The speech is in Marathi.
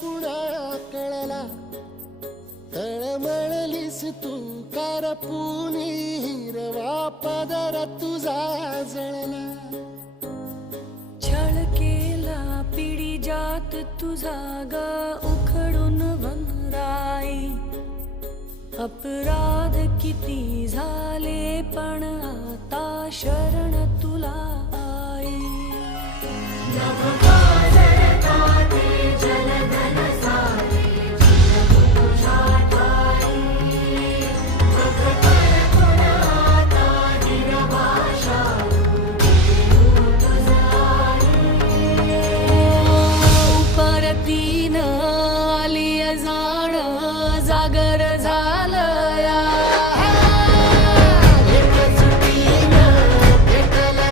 कुणा कळला तळमळलीस तू कारपुनी हिरवा पदर तुझा जळला छळ केला पिढी जात तुझा ग उखडून वनराई अपराध किती झाले पण आता शरण तू